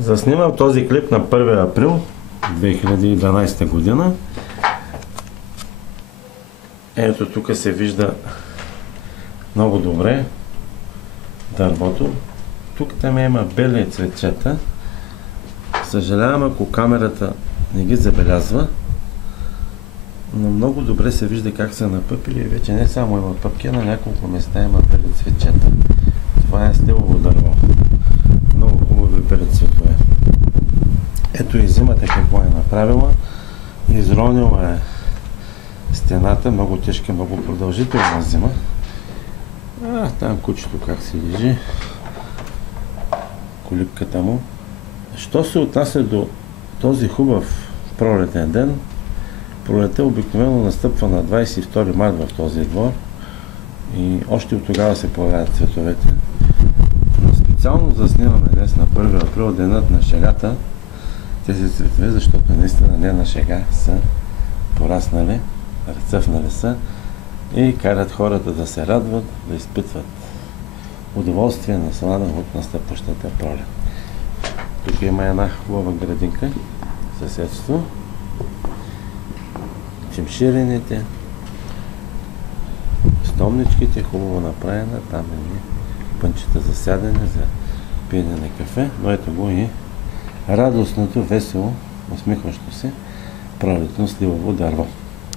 Заснимам този клип на 1 април 2012 година. Ето тук се вижда много добре дървото. Тук там има бели цветчета. Съжалявам, ако камерата не ги забелязва, но много добре се вижда как са напъпили. Вече не само има пъпки, на няколко места има бели цветчета. Това е стилово дърво. Много хубави бели цветове. Ето и зимата какво е направила. Изронила е стената, много тежка, много продължителна зима. Там кучето как се лежи. Колипката му. Що се отнася до този хубав пролетен ден, пролетта обикновено настъпва на 22 март в този двор и още от тогава се появяват цветовете. Но специално заснимаме днес на 1 април, денът на шегата, тези цветове, защото наистина не на шега са пораснали, разцъфнали са и карат хората да се радват, да изпитват удоволствие, наслада от настъпващата пролет. Тук има една хубава градинка, съседство, чимширените, стомничките, хубаво направена, там е пънчета за сядане, за пиене на кафе, но ето го и радостното, весело, усмихващо се пролетно сливово дърво.